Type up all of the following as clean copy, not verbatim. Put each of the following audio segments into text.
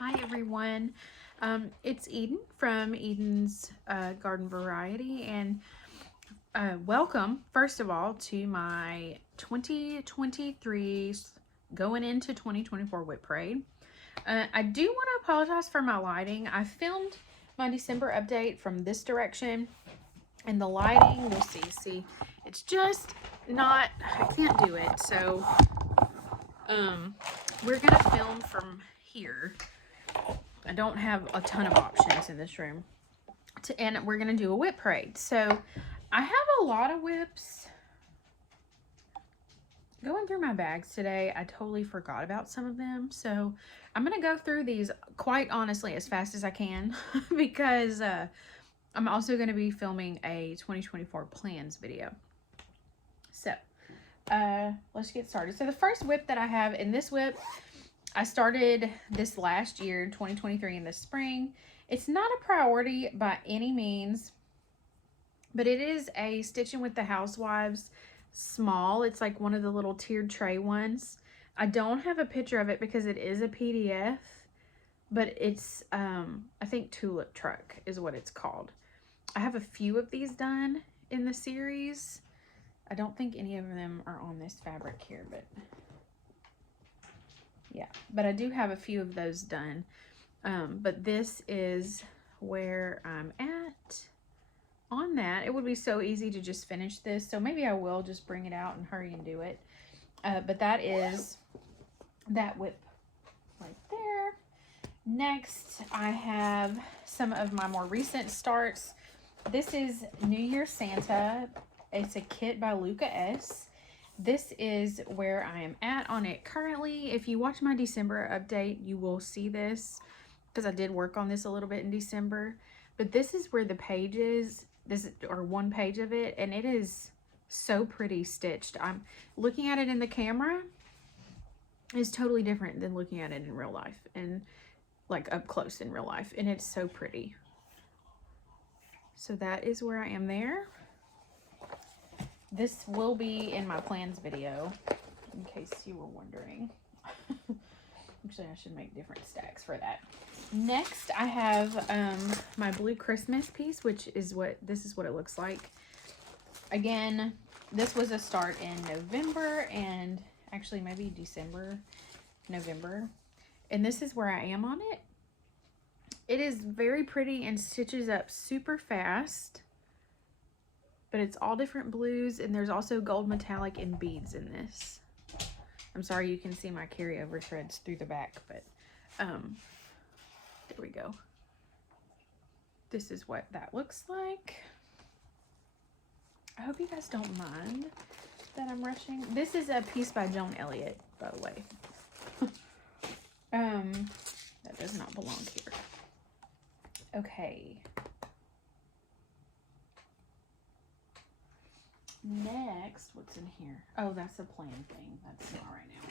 Hi everyone, it's Eden from Eden's Garden Variety, and welcome first of all to my 2023 going into 2024 WIP parade. I do want to apologize for my lighting. I filmed my December update from this direction, and the lighting, we'll see, it's just not, I can't do it, so we're gonna film from here. I don't have a ton of options in this room. And we're going to do a WIP parade. So I have a lot of WIPs. Going through my bags today, I totally forgot about some of them. So I'm going to go through these quite honestly as fast as I can because I'm also going to be filming a 2024 plans video. So let's get started. So the first WIP that I have in this WIP, I started this last year, 2023, in the spring. It's not a priority by any means, but it is a Stitching with the Housewives small. It's like one of the little tiered tray ones. I don't have a picture of it because it is a PDF, but it's, I think Tulip Truck is what it's called. I have a few of these done in the series. I don't think any of them are on this fabric here, but yeah, but I do have a few of those done. But this is where I'm at on that. It would be so easy to just finish this, so maybe I will just bring it out and hurry and do it. But that is that WIP right there. Next, I have some of my more recent starts. This is New Year Santa. It's a kit by Luca S. This is where I am at on it currently. If you watch my December update, you will see this because I did work on this a little bit in December. But this is where the pages, or one page of it, and it is so pretty stitched. I'm looking at it in the camera is totally different than looking at it in real life and like up close in real life, and it's so pretty. So that is where I am there. This will be in my plans video, in case you were wondering. Actually, I should make different stacks for that. Next, I have my Blue Christmas piece, which is this is what it looks like. Again, this was a start in November and actually maybe December, November. And this is where I am on it. It is very pretty and stitches up super fast. But it's all different blues, and there's also gold metallic and beads in this. I'm sorry you can see my carryover threads through the back, but there we go. This is what that looks like. I hope you guys don't mind that I'm rushing. This is a piece by Joan Elliott, by the way. That does not belong here. Okay. Next, what's in here? Oh, that's a plan thing. That's not right now.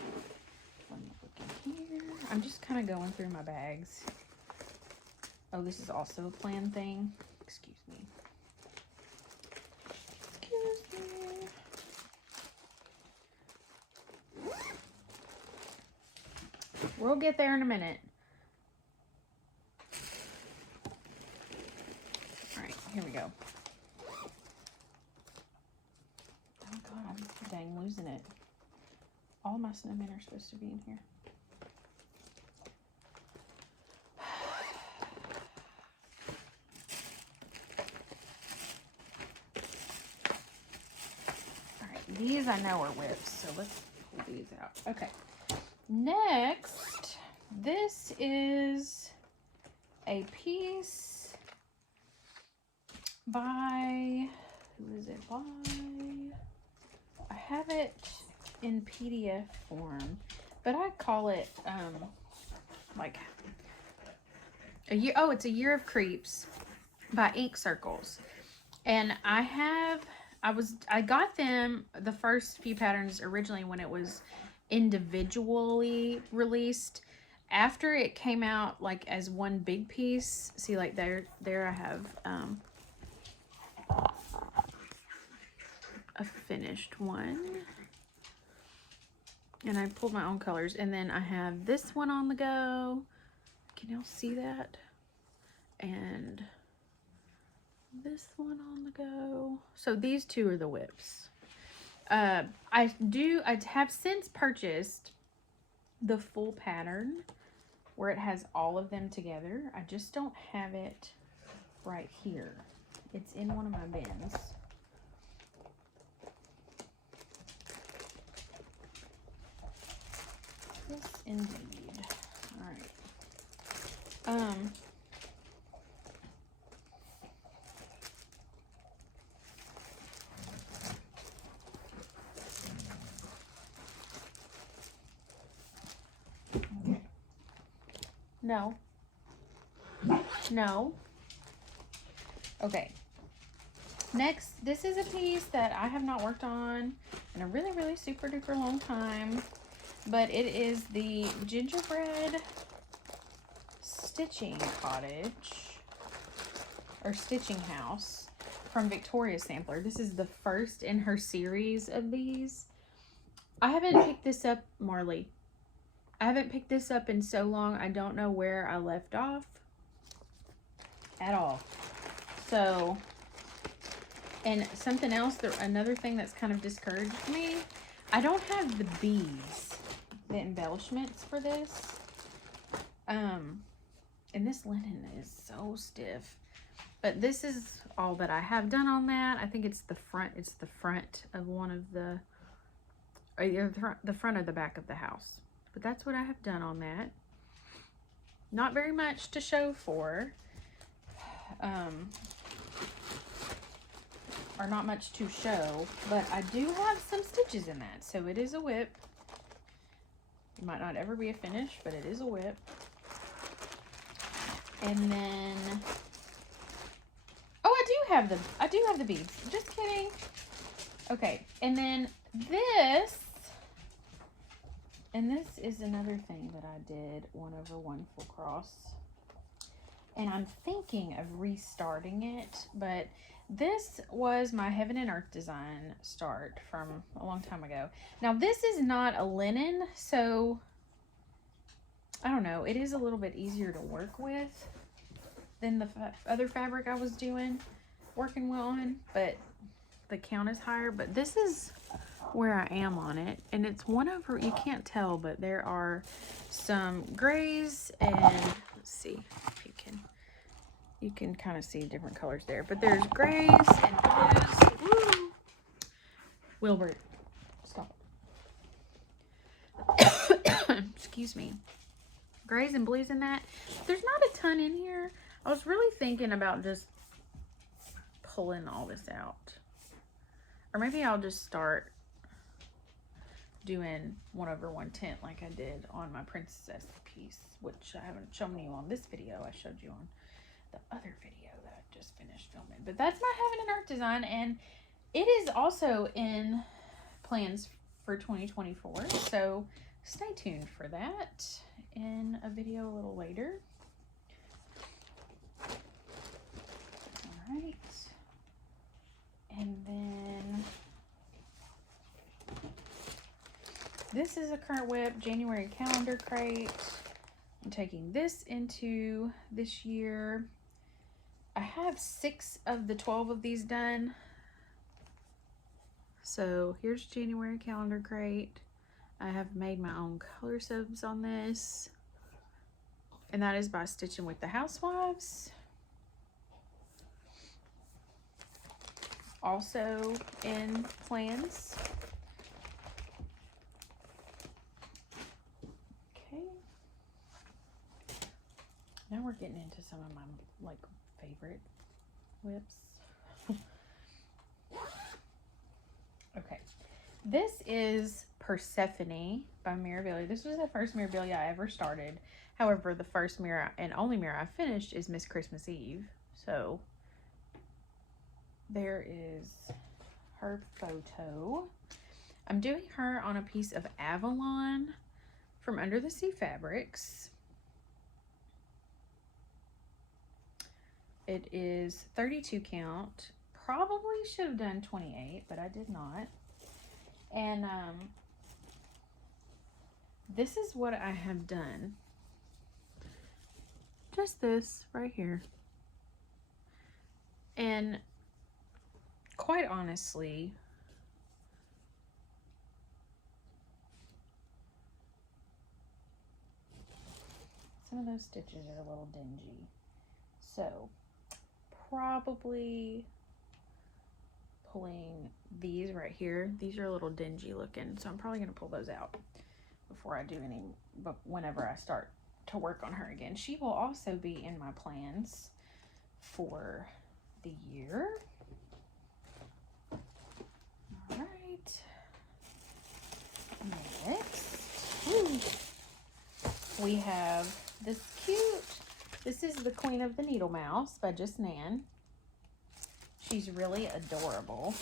Let me look in here. I'm just kind of going through my bags. Oh, this is also a plan thing. Excuse me. Excuse me. We'll get there in a minute. All right, here we go. Dang, losing it. All my snowmen are supposed to be in here. All right, these I know are WIPs, so let's pull these out. Okay, next, this is a piece by, who is it by? I have it in PDF form, but I call it like a year. Oh, it's A Year of Creeps by Ink Circles, and I got them, the first few patterns originally when it was individually released. After it came out like as one big piece, see, like there I have a finished one, and I pulled my own colors, and then I have this one on the go, Can y'all see that? And this one on the go. So these two are the WIPs. I have since purchased the full pattern where it has all of them together. I just don't have it right here. It's in one of my bins. Yes, indeed. All right. No. No. Okay. Next, this is a piece that I have not worked on in a really, really super duper long time. But it is the gingerbread stitching cottage. Or stitching house from Victoria's Sampler. This is the first in her series of these. I haven't picked this up, Marley. I haven't picked this up in so long. I don't know where I left off at all. So, and something else, another thing that's kind of discouraged me, I don't have the beads, the embellishments for this. And this linen is so stiff. But this is all that I have done on that. I think it's the front of one of the, or either the front or the back of the house. But that's what I have done on that. Not very much to show for. Or not much to show, but I do have some stitches in that. So it is a WIP. It might not ever be a finish, but it is a WIP. And then, oh, I do have the beads. Just kidding. Okay, and then this. And this is another thing that I did 1/1 full cross. And I'm thinking of restarting it, but this was my Heaven and Earth design start from a long time ago. Now this is not a linen, so I don't know. It is a little bit easier to work with than the other fabric I was working well on, but the count is higher. But this is where I am on it, and it's 1/, you can't tell, but there are some grays, and let's see if you can kind of see different colors there, but there's grays and blues. Woo! Wilbert, stop. Excuse me. Grays and blues in that. There's not a ton in here. I was really thinking about just pulling all this out, or maybe I'll just start doing 1/1 tint like I did on my princess piece, which I haven't shown you on this video. I showed you on the other video that I just finished filming. But that's my Heaven and Earth design, and it is also in plans for 2024. So stay tuned for that in a video a little later. All right, and then this is a current WIP, January calendar crate. I'm taking this into this year. I have 6 of the 12 of these done. So here's January calendar crate. I have made my own color subs on this. And that is by Stitching with the Housewives. Also in plans. Okay. Now we're getting into some of my favorite WIPs. Okay. This is Persephone by Mirabilia. This was the first Mirabilia I ever started. However, the first mirror and only mirror I finished is Miss Christmas Eve. So there is her photo. I'm doing her on a piece of Avalon from Under the Sea Fabrics. It is 32 count. Probably should have done 28, but I did not. And this is what I have done. just this right here. And quite honestly, some of those stitches are a little dingy. So probably pulling these right here. These are a little dingy looking, so I'm probably going to pull those out before I do any, but whenever I start to work on her again. She will also be in my plans for the year. All right. Next, we have this cute, this is the Queen of the Needle Mouse by Just Nan. She's really adorable,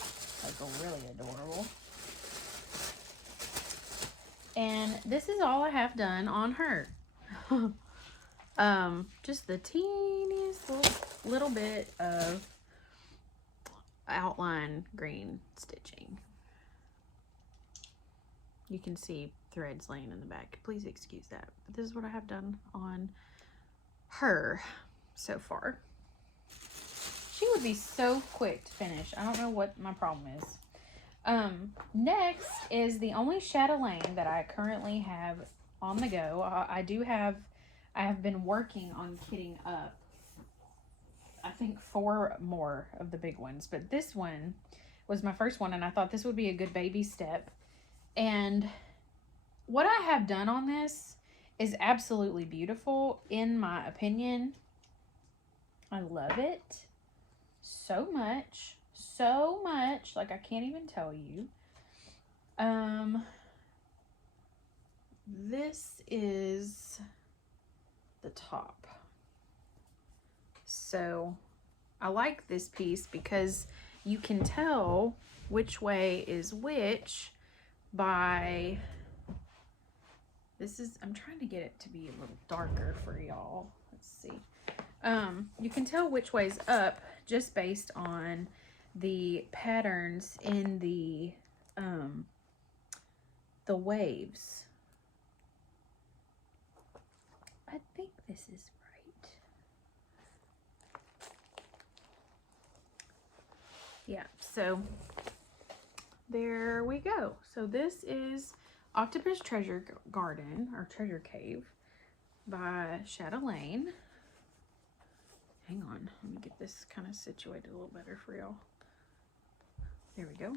like really adorable. And this is all I have done on her. Just the teeniest little bit of outline green stitching. You can see threads laying in the back. Please excuse that. But this is what I have done on her so far. She would be so quick to finish. I don't know what my problem is. Next is the only chatelaine that I currently have on the go. I have been working on kitting up, I think 4 more of the big ones, but this one was my first one, and I thought this would be a good baby step. And what I have done on this is absolutely beautiful, in my opinion. I love it so much, like I can't even tell you. This is the top. So I like this piece because you can tell which way is which by this is, I'm trying to get it to be a little darker for y'all. Let's see. You can tell which way's up just based on the patterns in the waves. I think this is right. Yeah, so there we go. So this is Octopus Treasure Garden, or Treasure Cave, by Chatelaine. Hang on, let me get this kind of situated a little better for y'all. There we go.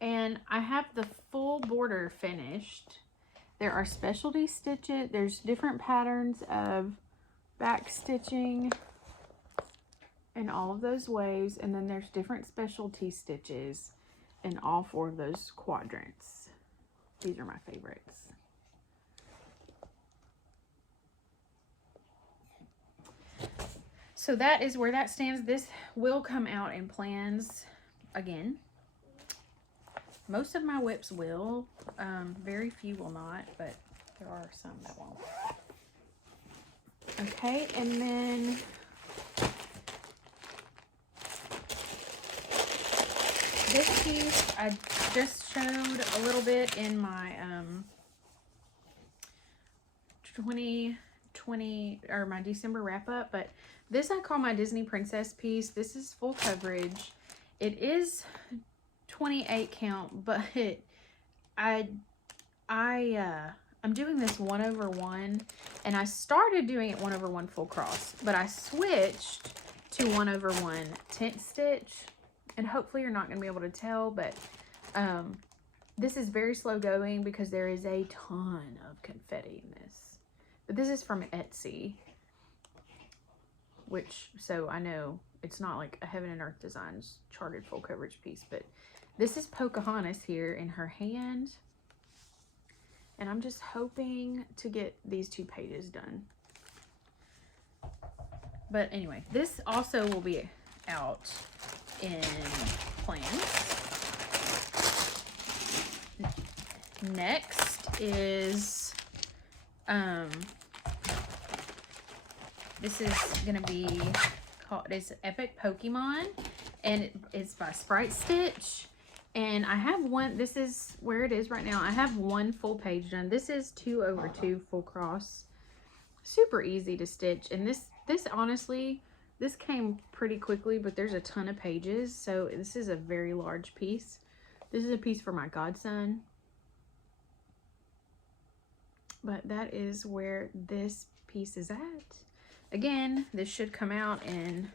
And I have the full border finished. There are specialty stitches. There's different patterns of back stitching in all of those waves. And then there's different specialty stitches in all 4 of those quadrants. These are my favorites. So that is where that stands. This will come out in plans again. Most of my WIPs will. Very few will not, but there are some that won't. Okay, and then this piece I just showed a little bit in my 2020 or my December wrap up, but this I call my Disney Princess piece. This is full coverage. It is 28 count, but I'm doing this 1/1, and I started doing it 1/1 full cross, but I switched to 1/1 tent stitch, and hopefully you're not going to be able to tell, but this is very slow going because there is a ton of confetti in this. But this is from Etsy, which, so I know it's not like a Heaven and Earth Designs charted full coverage piece, but this is Pocahontas here in her hand. And I'm just hoping to get these 2 pages done. But anyway, this also will be out in plans. Next is, this is gonna be called, it's Epic Pokemon, and it's by Sprite Stitch. And I have one, this is where it is right now. I have 1 full page done. This is 2/2 full cross. super easy to stitch. And this honestly, this came pretty quickly, but there's a ton of pages. So this is a very large piece. This is a piece for my godson. But that is where this piece is at. Again, this should come out in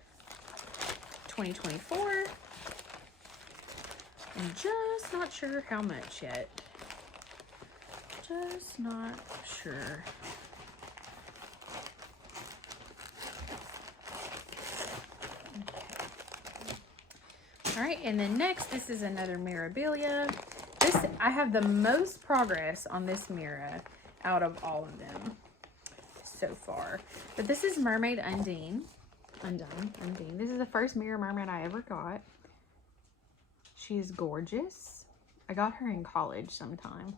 2024. I'm just not sure how much yet. Just not sure. All right, and then next, this is another Mirabilia. This, I have the most progress on this Mira out of all of them so far. But this is Mermaid Undine. Undine. This is the first Mira Mermaid I ever got. She's gorgeous. I got her in college sometime.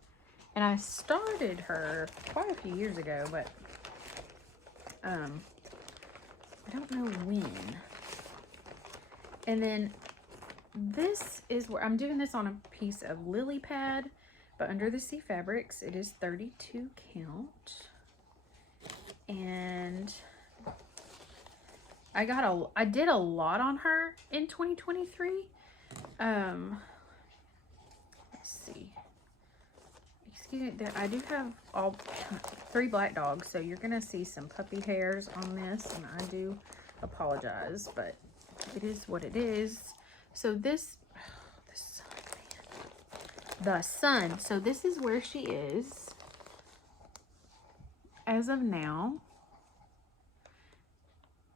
And I started her quite a few years ago, but I don't know when. And then this is where I'm doing this on a piece of lily pad, but under the sea fabrics, it is 32 count. And I did a lot on her in 2023. Let's see. Excuse me, I do have all 3 black dogs, so you're gonna see some puppy hairs on this, and I do apologize, but it is what it is. So this, the sun. So this is where she is as of now.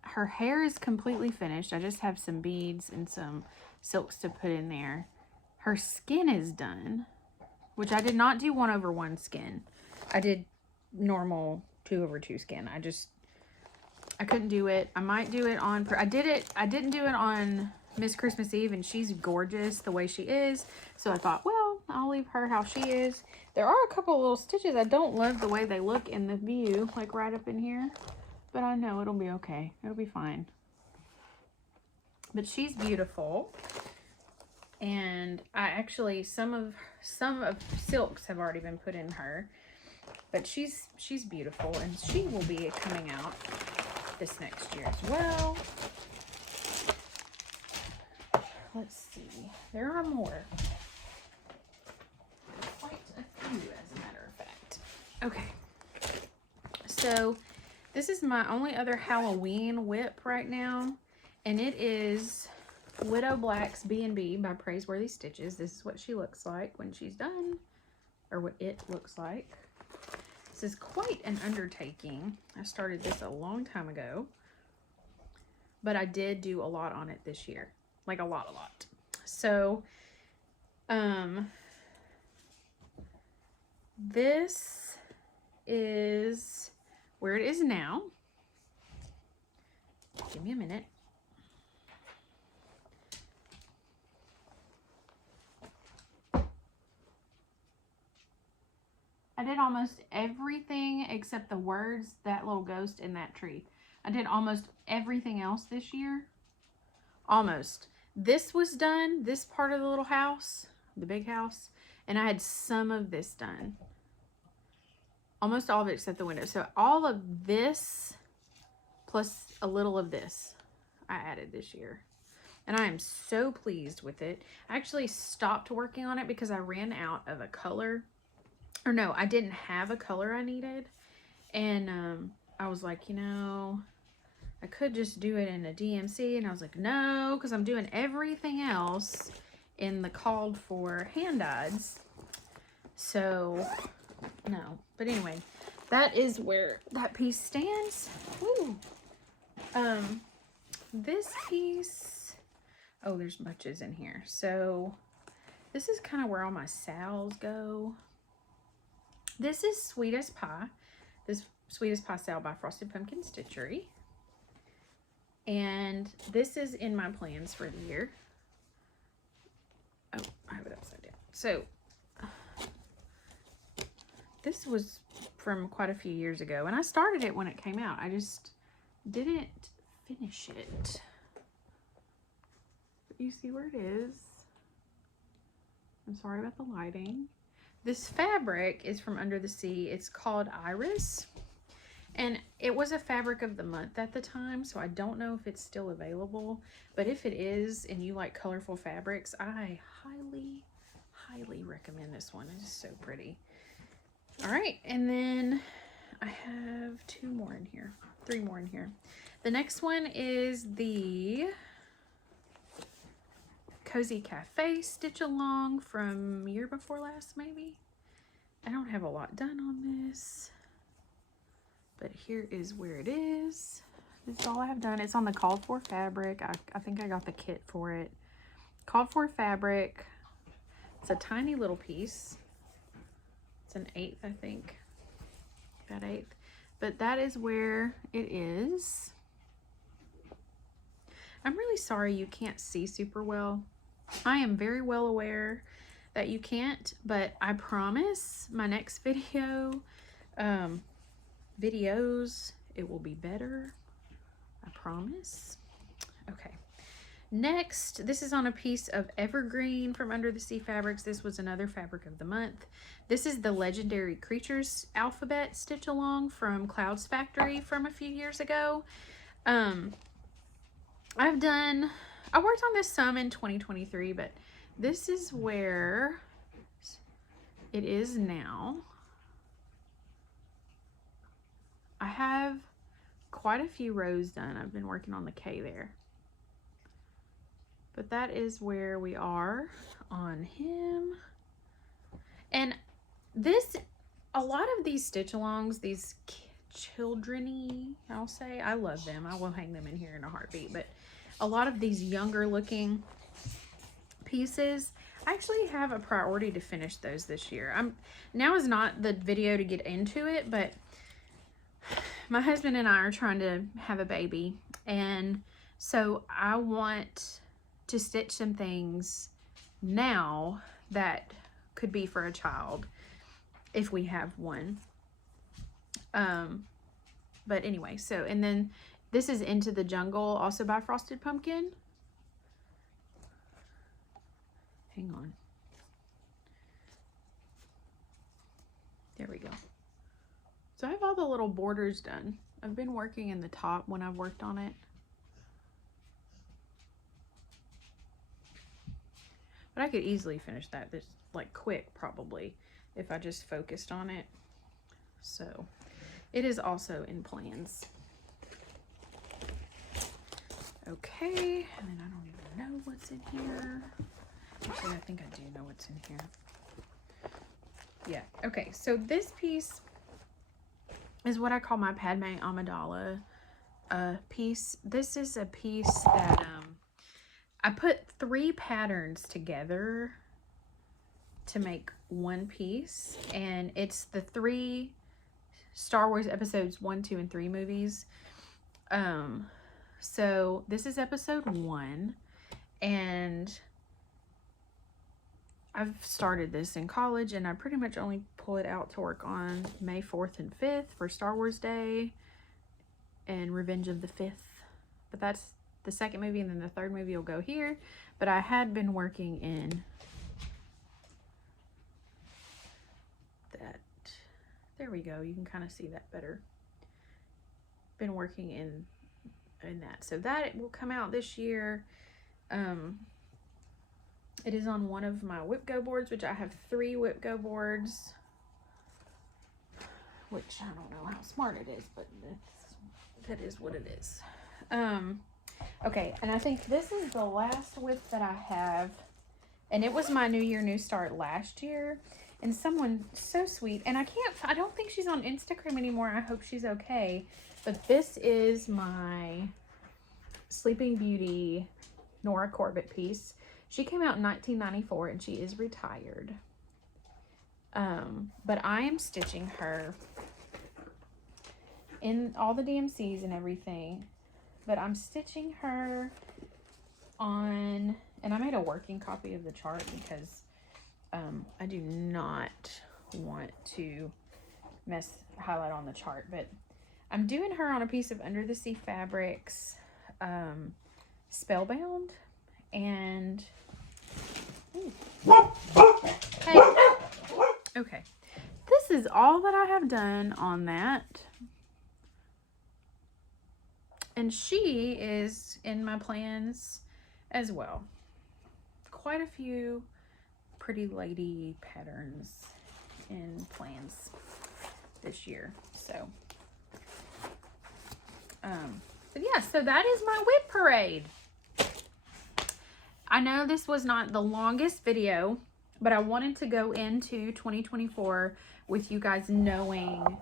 Her hair is completely finished. I just have some beads and some silks to put in there. Her skin is done, which I did not do 1/1 skin. I did normal 2/2 skin. I couldn't do it. I might do it on, I didn't do it on Miss Christmas Eve, and she's gorgeous the way she is. So I thought, well, I'll leave her how she is. There are a couple of little stitches. I don't love the way they look in the view, like right up in here. But I know it'll be okay. It'll be fine. But she's beautiful. And I actually, some of silks have already been put in her. But she's beautiful, and she will be coming out this next year as well. Let's see. There are more. Quite a few, as a matter of fact. Okay. So this is my only other Halloween WIP right now, and it is Widow Black's B&B by Praiseworthy Stitches. This is what she looks like when she's done, or what it looks like. This is quite an undertaking. I started this a long time ago, but I did do a lot on it this year. Like a lot. So, this is where it is now. Give me a minute. I did almost everything except the words, that little ghost, and that tree. I did almost everything else this year. Almost. This was done, this part of the little house, the big house, and I had some of this done. Almost all of it except the window. So all of this plus a little of this I added this year. And I am so pleased with it. I actually stopped working on it because I ran out of a color. Or no, I didn't have a color I needed. And I was like, you know, I could just do it in a DMC, and I was like, no, because I'm doing everything else in the called for hand-dyeds. So, no. But anyway, that is where that piece stands. Ooh. This piece, oh, there's bunches in here. So, this is kind of where all my sals go. This is Sweetest Pie. This Sweetest Pie sal by Frosted Pumpkin Stitchery. And this is in my plans for the year. Oh, I have it upside down. So, this was from quite a few years ago. And I started it when it came out. I just didn't finish it. But you see where it is. I'm sorry about the lighting. This fabric is from Under the Sea. It's called Iris. And it was a fabric of the month at the time, so I don't know if it's still available. But if it is, and you like colorful fabrics, I highly recommend this one. It's so pretty. All right, and then I have 3 more in here. The next one is the Cozy Cafe Stitch Along from year before last, maybe. I don't have a lot done on this, but here is where it is. This is all I have done. It's on the called for fabric. I think I got the kit for it. Called for fabric. It's a tiny little piece. It's an 1/8, I think. About 1/8. But that is where it is. I'm really sorry you can't see super well. I am very well aware that you can't, but I promise my next videos, it will be better. I promise. Okay. Next, this is on a piece of Evergreen from Under the Sea Fabrics. This was another fabric of the month. This is the Legendary Creatures Alphabet Stitch Along from Clouds Factory from a few years ago. I worked on this some in 2023, but this is where it is now. I have quite a few rows done. I've been working on the K there. But that is where we are on him. And a lot of these stitch alongs, these children-y, I'll say, I love them. I will hang them in here in a heartbeat. But a lot of these younger looking pieces, I actually have a priority to finish those this year. Now is not the video to get into it, but my husband and I are trying to have a baby. And so I want to stitch some things now that could be for a child if we have one. But anyway, so, and then this is Into the Jungle, also by Frosted Pumpkin. Hang on. There we go. So I have all the little borders done. I've been working in the top when I've worked on it. But I could easily finish that this like quick probably if I just focused on it. So it is also in plans. Okay, and then I don't even know what's in here. Actually, I think I do know what's in here. Yeah, okay, so this piece is what I call my Padme Amidala piece. This is a piece that I put 3 patterns together to make one piece, and it's the 3 Star Wars episodes 1, 2, and 3 movies. So this is episode 1, and I've started this in college, and I pretty much only pull it out to work on May 4th and 5th for Star Wars Day and Revenge of the 5th. But that's the 2nd movie, and then the 3rd movie will go here. But I had been working in that. There we go. You can kind of see that better. Been working in that. So that will come out this year. It is on one of my WIP Go boards, which I have 3 WIP Go boards, which I don't know how smart it is, but that is what it is. Okay, and I think this is the last WIP that I have, and it was my New Year, New Start last year, and someone so sweet, and I don't think she's on Instagram anymore. I hope she's okay, but this is my Sleeping Beauty Nora Corbett piece. She came out in 1994, and she is retired. But I am stitching her in all the DMCs and everything. But I'm stitching her on, and I made a working copy of the chart because I do not want to highlight on the chart. But I'm doing her on a piece of Under the Sea Fabrics, Spellbound. And hey, okay, this is all that I have done on that. And she is in my plans as well. Quite a few pretty lady patterns in plans this year. So, but yeah, so that is my WIP parade. I know this was not the longest video, but I wanted to go into 2024 with you guys knowing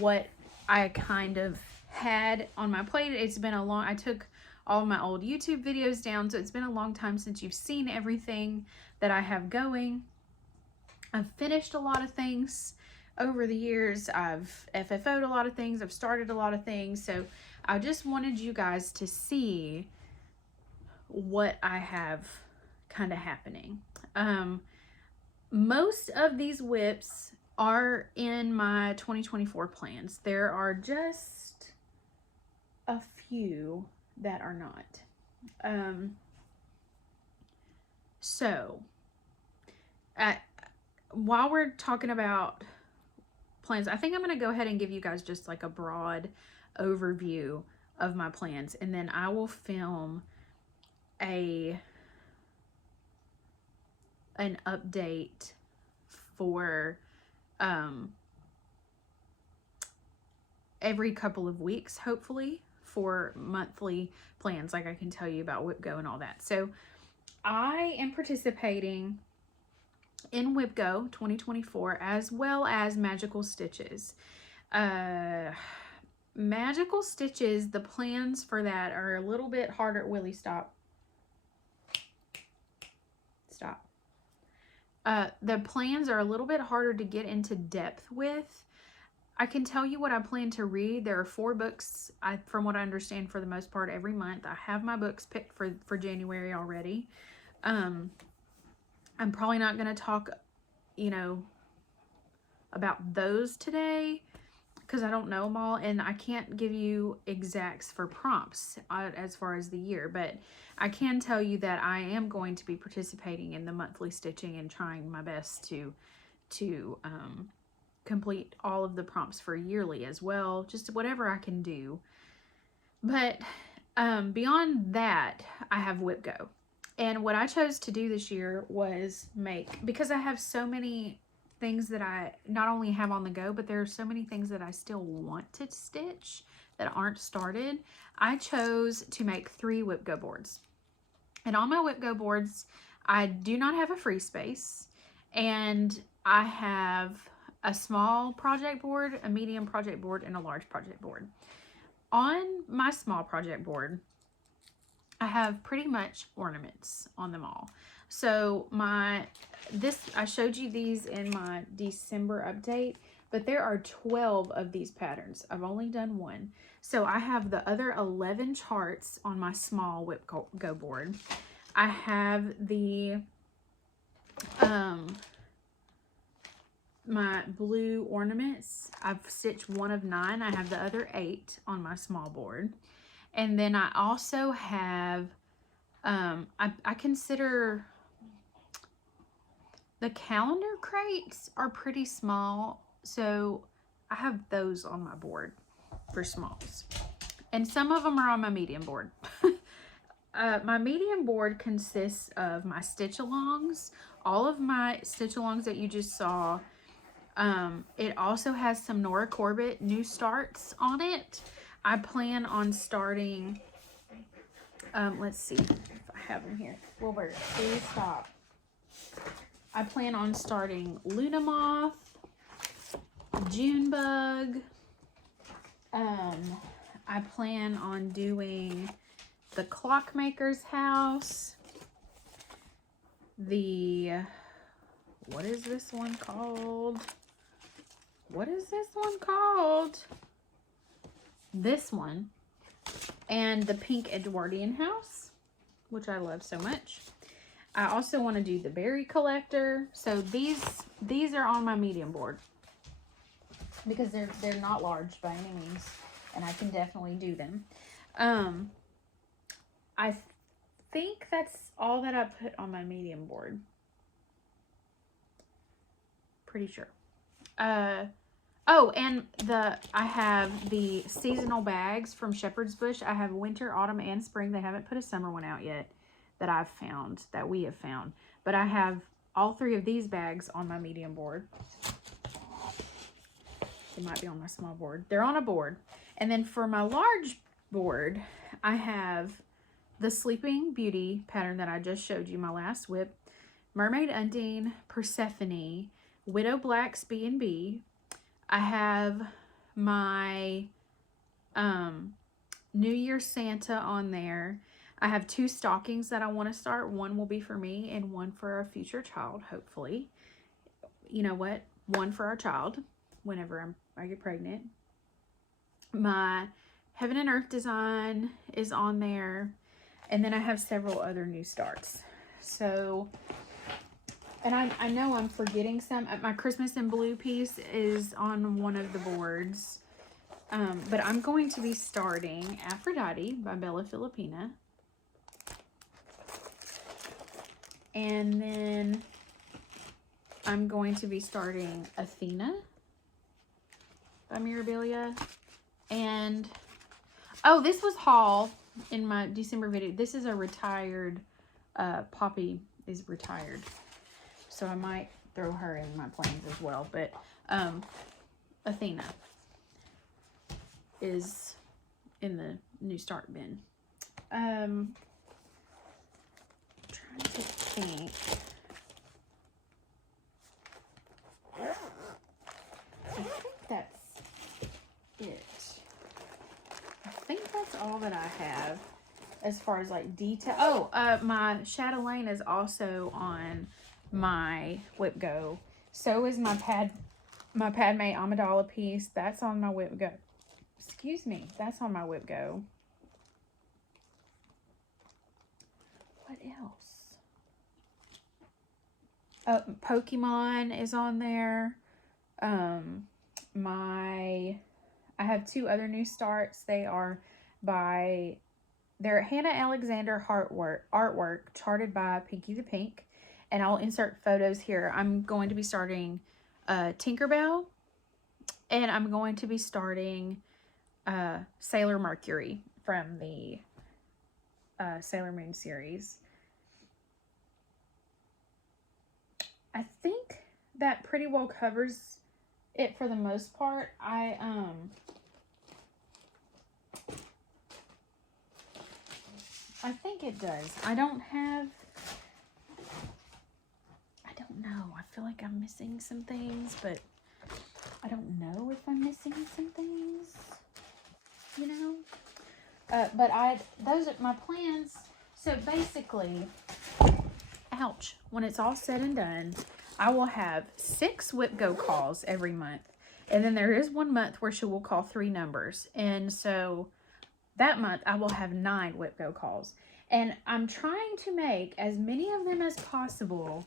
what I kind of had on my plate. It's been a long, I took all of my old YouTube videos down, so it's been a long time since you've seen everything that I have going. I've finished a lot of things over the years. I've FFO'd a lot of things. I've started a lot of things. So I just wanted you guys to see what I have kind of happening. Most of these WIPs are in my 2024 plans. There are just a few that are not. While we're talking about plans, I think I'm going to go ahead and give you guys just like a broad overview of my plans, and then I will film an update for every couple of weeks, hopefully, for monthly plans, like I can tell you about WIP Go and all that. So I am participating in WIP Go 2024 as well as Magical Stitches. Magical Stitches, the plans for that are a little bit harder. Willie, stop. Stop. The plans are a little bit harder to get into depth with. I can tell you what I plan to read. There are 4 books, from what I understand, for the most part, every month. I have my books picked for January already. I'm probably not going to talk, about those today because I don't know them all, and I can't give you exacts for prompts as far as the year, but I can tell you that I am going to be participating in the monthly stitching and trying my best to complete all of the prompts for yearly as well, just whatever I can do. But beyond that, I have WIP Go. And what I chose to do this year was because I have so many things that I not only have on the go, but there are so many things that I still want to stitch that aren't started. I chose to make 3 WIP Go boards. And on my WIP Go boards, I do not have a free space. And I have a small project board, a medium project board, and a large project board. On my small project board, I have pretty much ornaments on them all. So I showed you these in my December update, but there are 12 of these patterns. I've only done 1. So I have the other 11 charts on my small WIP Go board. I have my blue ornaments. I've stitched 1 of 9. I have the other 8 on my small board. And then I also have, I consider the calendar crates are pretty small. So I have those on my board for smalls. And some of them are on my medium board. My medium board consists of my stitch alongs, all of my stitch alongs that you just saw. It also has some Nora Corbett new starts on it. I plan on starting, let's see if I have them here. Wilbur, please stop. I plan on starting Luna Moth, Junebug. I plan on doing the Clockmaker's House. What is this one called? What is this one called? This one. And the Pink Edwardian House, which I love so much. I also want to do the Berry Collector. So these are on my medium board because they're not large by any means, and I can definitely do them. I think that's all that I put on my medium board. Pretty sure. Oh, and I have the seasonal bags from Shepherd's Bush. I have winter, autumn, and spring. They haven't put a summer one out yet that I've found, that we have found. But I have all 3 of these bags on my medium board. They might be on my small board. They're on a board. And then for my large board, I have the Sleeping Beauty pattern that I just showed you, my last WIP, Mermaid Undine, Persephone, Widow Black's B&B. I have my New Year Santa on there. I have 2 stockings that I want to start. One will be for me and one for a future child, hopefully. You know what? One for our child whenever I get pregnant. My Heaven and Earth design is on there. And then I have several other new starts. So, and I know I'm forgetting some. My Christmas in Blue piece is on one of the boards. But I'm going to be starting Aphrodite by Bella Filipina. And then I'm going to be starting Athena by Mirabilia. And, oh, this was haul in my December video. This is a retired, Poppy is retired. So I might throw her in my plans as well. But Athena is in the new start bin. Trying to think. I think that's it. I think that's all that I have as far as like detail. Oh, my Chatelaine is also on my WIP Go. So is my Padme Amidala piece. That's on my WIP Go. Excuse me. That's on my WIP Go. What else? Pokemon is on there. I have 2 other new starts. They're Hannah Alexander artwork charted by Pinky the Pink. And I'll insert photos here. I'm going to be starting Tinkerbell. And I'm going to be starting Sailor Mercury from the Sailor Moon series. I think that pretty well covers it for the most part. I think it does. I don't know. I feel like I'm missing some things, but I don't know if I'm missing some things, you know? But those are my plans. So basically, ouch, when it's all said and done, I will have 6 WIP Go calls every month. And then there is one month where she will call 3 numbers. And so that month I will have 9 WIP Go calls. And I'm trying to make as many of them as possible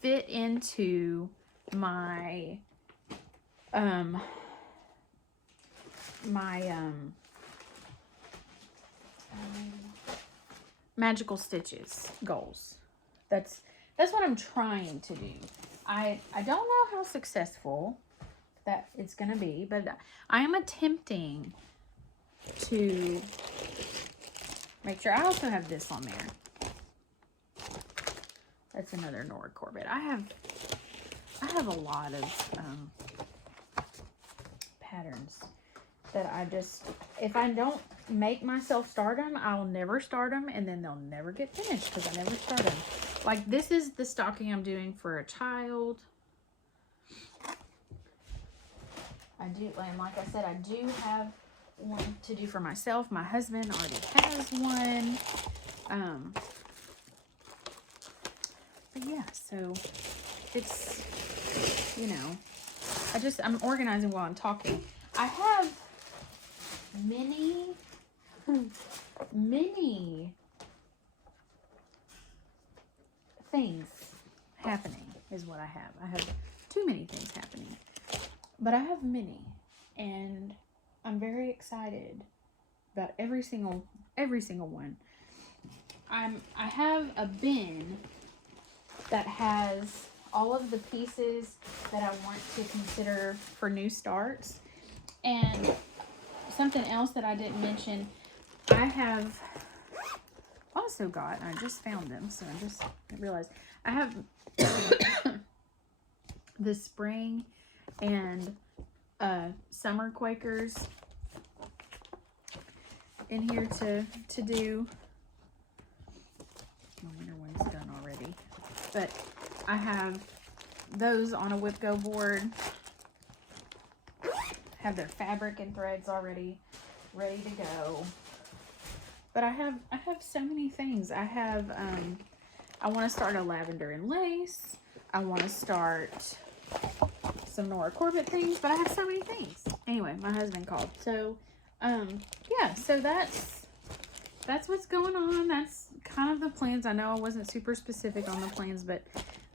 fit into my Magical Stitches goals. That's what I'm trying to do. I don't know how successful that it's going to be, but I am attempting to make sure. I also have this on there. That's another Nora Corbett. I have a lot of patterns that I just, if I don't make myself start them, I'll never start them, and then they'll never get finished because I never start them. Like this is the stocking I'm doing for a child. I do, and like I said, I do have one to do for myself. My husband already has one. But yeah, so it's, you know, I'm organizing while I'm talking. I have many things happening is what I have. I have too many things happening, but I have many, and I'm very excited about every single one. I have a bin that has all of the pieces that I want to consider for new starts. And something else that I didn't mention, I have also got, I just found them, so I realized I have the spring and summer Quakers in here to do. My winter one's done already, but I have those on a WIP Go board. Have their fabric and threads already ready to go. But I have so many things. I have I want to start a lavender and lace. I want to start some Nora Corbett things, but I have so many things. Anyway, my husband called. So yeah, so that's what's going on. That's kind of the plans. I know I wasn't super specific on the plans, but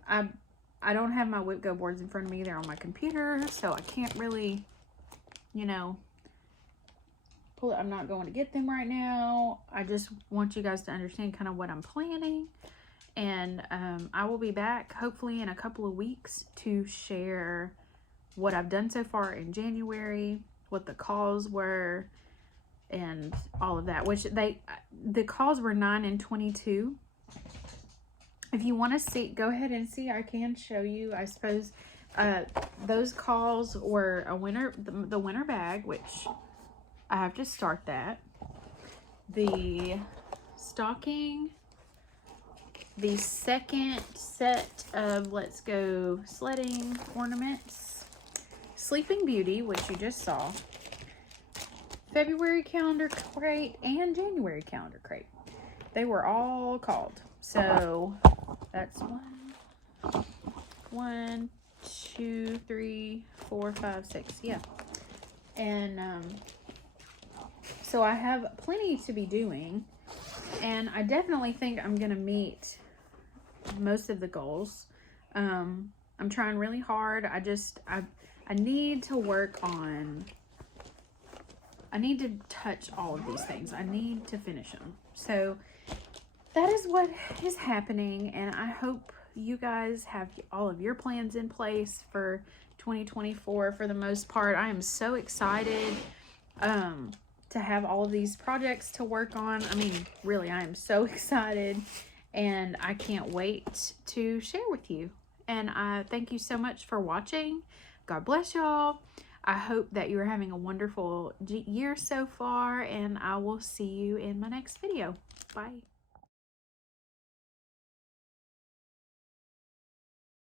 I don't have my WIP Go boards in front of me. They're on my computer, so I can't really, you know, pull it. I'm not going to get them right now. I just want you guys to understand kind of what I'm planning. And I will be back hopefully in a couple of weeks to share what I've done so far in January, what the calls were, and all of that, which the calls were 9 and 22. If you want to see, go ahead and see. I can show you, I suppose. Those calls were the winter bag, which I have to start that. The stocking, the second set of Let's Go sledding ornaments, Sleeping Beauty, which you just saw, February calendar crate, and January calendar crate. They were all called. So that's 1, 2, 3, 4, 5, 6. Yeah. And so I have plenty to be doing, and I definitely think I'm gonna meet most of the goals. I'm trying really hard. I need to work on, I need to touch all of these things. I need to finish them. So that is what is happening, and I hope you guys have all of your plans in place for 2024 for the most part. I am so excited to have all of these projects to work on. I mean, really, I am so excited, and I can't wait to share with you. And I thank you so much for watching. God bless y'all. I hope that you're having a wonderful year so far, and I will see you in my next video. Bye.